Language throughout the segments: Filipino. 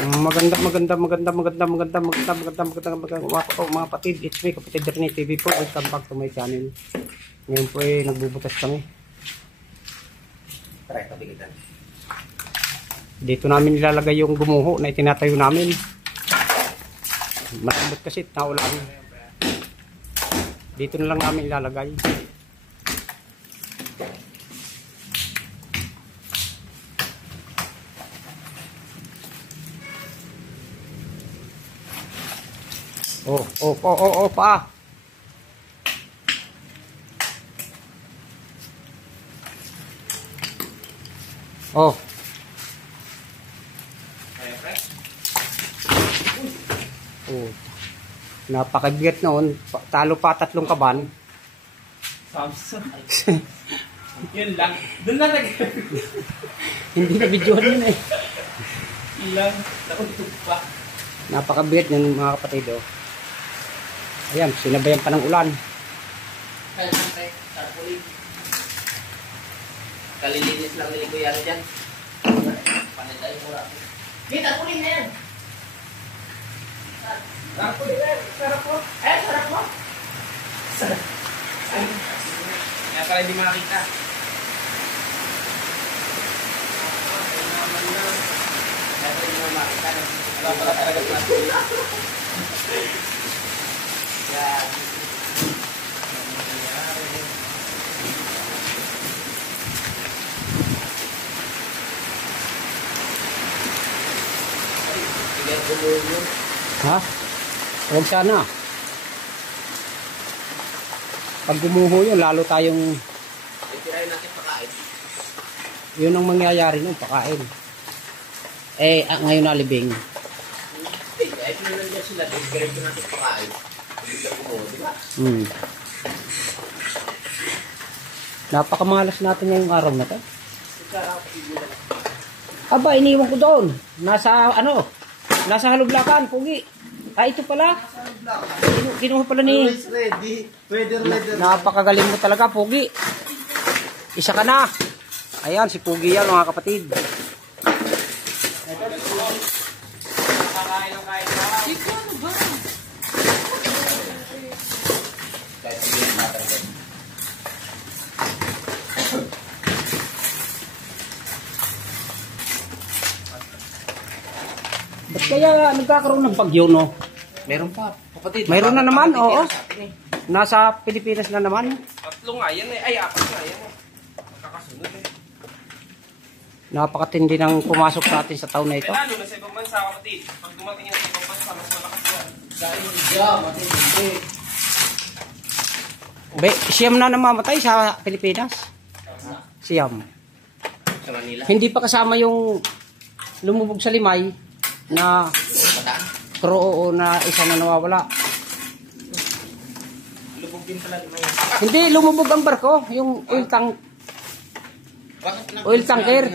Magandang mga kapatid. It's me, Kapatid Rene TV po. Welcome back to my channel. Ngayon po ay nagbubutas kami. Dito namin nilalagay yung gumuho na itinatayo namin. Malambot kasi naulan. Dito na lang namin ilalagay. Pa. Oh. Napakabigat noon. Talo pa 3 kaban. Samson. Yun lang. Doon na Hindi na videohan yun eh. Ilang. Nakutug pa. Napakabigat yun mga kapatid. Oh. Ayan, sinabayan pa ng ulan. Kaya natin, tarpaulin. Kalilinis lang nili ko yan dyan. Panay tayo mura. Di, tarpaulin na yan. Tarpaulin na yan. Sarap mo. Sarap mo. Sarap. Kaya pala hindi makakita. Kaya pala hindi makakita. Wala pala talaga tarpaulin. Yan. Ha? Huwag sana. Pag gumuho yun, lalo tayong... Itirahin natin pakain. Yun ang mangyayari nun, pakain. Ngayon nalibing. Kahit na nandiyan sila, diretso natin pakain. Hindi ka gumuho, di ba? Napakamalas natin ngayong araw na to. Aba, iniwan ko doon. Nasa halublakan, pugi. Ito pala. Kinuha pala ni... Ready. Weather. Napakagaling mo talaga, pugi. Isa ka na. Ayan, si Pugi yan, mga kapatid. Kakain ng kain ba? Ikaw ano ba? Ba't kaya nagkakaroon ng bagyo, no? Meron pa, kapatid. Mayroon na naman, oo. Nasa Pilipinas na naman. 3 nga yan eh. Ay, 4 nga yan eh. Magkakasunod eh. Napakatindi ng pumasok sa atin sa taon na ito. Lalo na sa ibang bansa, kapatid. Pag dumating yan sa ibang bansa, mas malakas yan. Dahil India, matindi. Siyam na namamatay sa Pilipinas. Siyam. Sa Manila. Hindi pa kasama yung lumubog sa Limay na kroo na isa na nawawala. Lubog din pala. Hindi, lumubog ang barko. Yung oil tanker.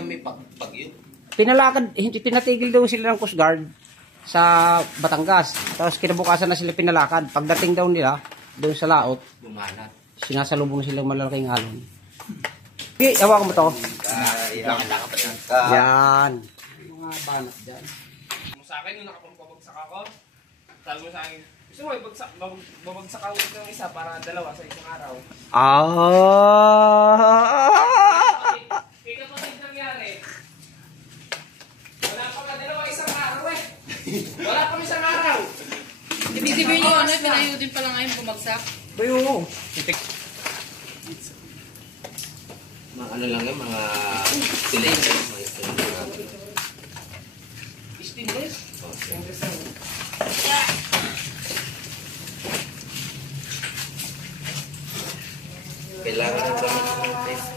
Pinalakad, hindi pinatigil daw sila ng Coast Guard sa Batangas. Tapos kinabukasan na sila pinalakad. Pagdating daw nila doon sa laot, sinasalubong silang malalaking alon. Okay, hawakan mo to. Yan. Mga banat dyan. Sa akin, nung nakapagpabagsak ako, sabi mo sa akin, gusto mo babagsak ako ng isa para 2 sa isang araw. Kaya kapatid nangyari, wala pa nga 2 isang araw eh. Wala pa isang araw. Ibig sabihin nyo, pinayo din pala ngayon bumagsak? Bayo. Mga ano lang yun, mga stainless. Stainless? Oo, stainless lang. Kailangan ng gamit ng test.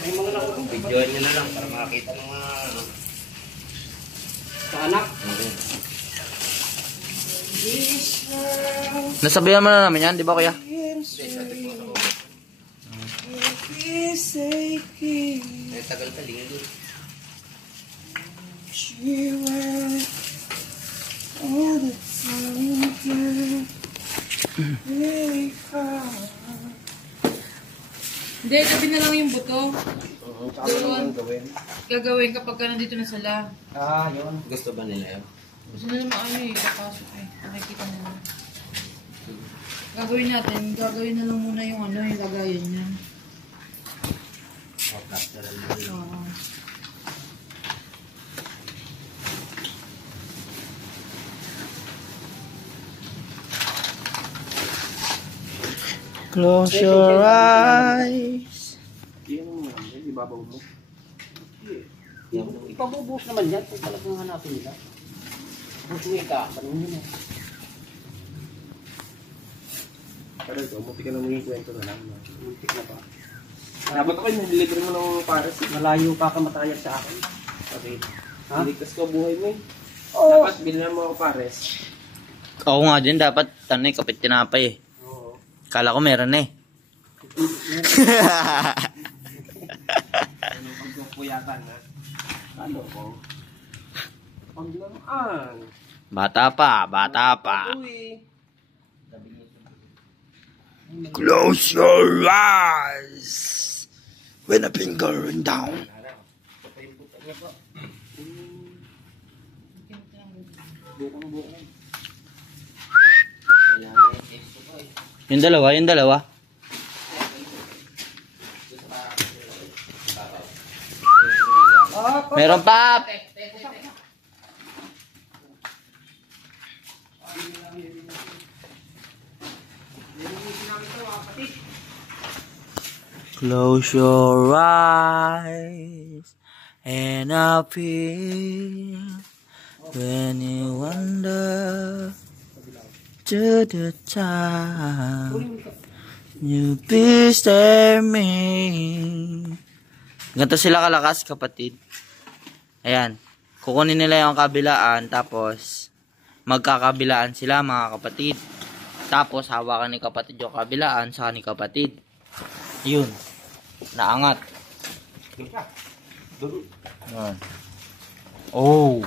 May mga nakukong Videoan nyo na lang para makakita ng mga sa anak. Nasabihan mo na namin yan, di ba kuya? Ay, tagal pa, linggo. Hindi, gabi na lang yung buto. Tsaka mo naman gawin. Gagawin kapag ka nandito na sila. Yun. Gusto ba nila yun? Gusto nila maano eh, papasok eh. Nakikita nila. Gagawin na lang muna yung ano, yung lagayan niya. Plasteran mo yun. Oo. Close your eyes. Yan mo naman, ibabaw mo. Ipabubuhos naman yan kung talagang hanapin nila. Busuwi ka, tanong nila. Pero ito, muti ka na maging kwento na lang. Muntik na pa. Dapat ako yung nililibre mo ng pares. Malayo pa kamatayan sa akin. Okay. Ha? Ligtas ko buhay mo eh. Oo. Dapat bilhin mo ako pares. Ako nga din, dapat tanay kapit tinapay eh. Oo. Kala ko meron eh. Ano pagpupuyatan ha? Ano ko? Paglamaan. Bata pa. Uy. Close your eyes. When a finger down. Bukang-bukang. Yung dalawa. Meron pa. Close your eyes and I feel when you wander to the time you beside me. Ganito sila kalakas, kapatid. Ayan. Kukunin nila yung kabilaan, tapos magkakabilaan sila, mga kapatid. Tapos hawakan ni kapatid yung kabilaan sa ni kapatid. Yun. Naangat. Yan. Oh.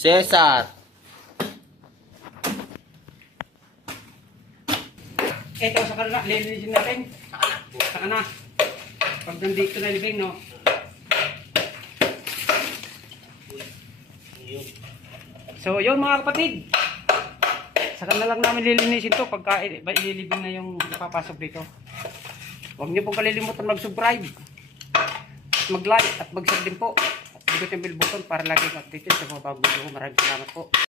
Cesar. Ito sa kanila, lilinisin natin. Saka na. Pag nandito na libing, no? So, yun mga kapatid. Saka na lang namin lilinisin to pagka ililibing na yung ipapasok dito. Huwag niyo pong kalilimutan mag-subscribe, mag-like at mag-share din po. At pindutin yung bell button para lagi updated sa mga bagong video. Maraming salamat po.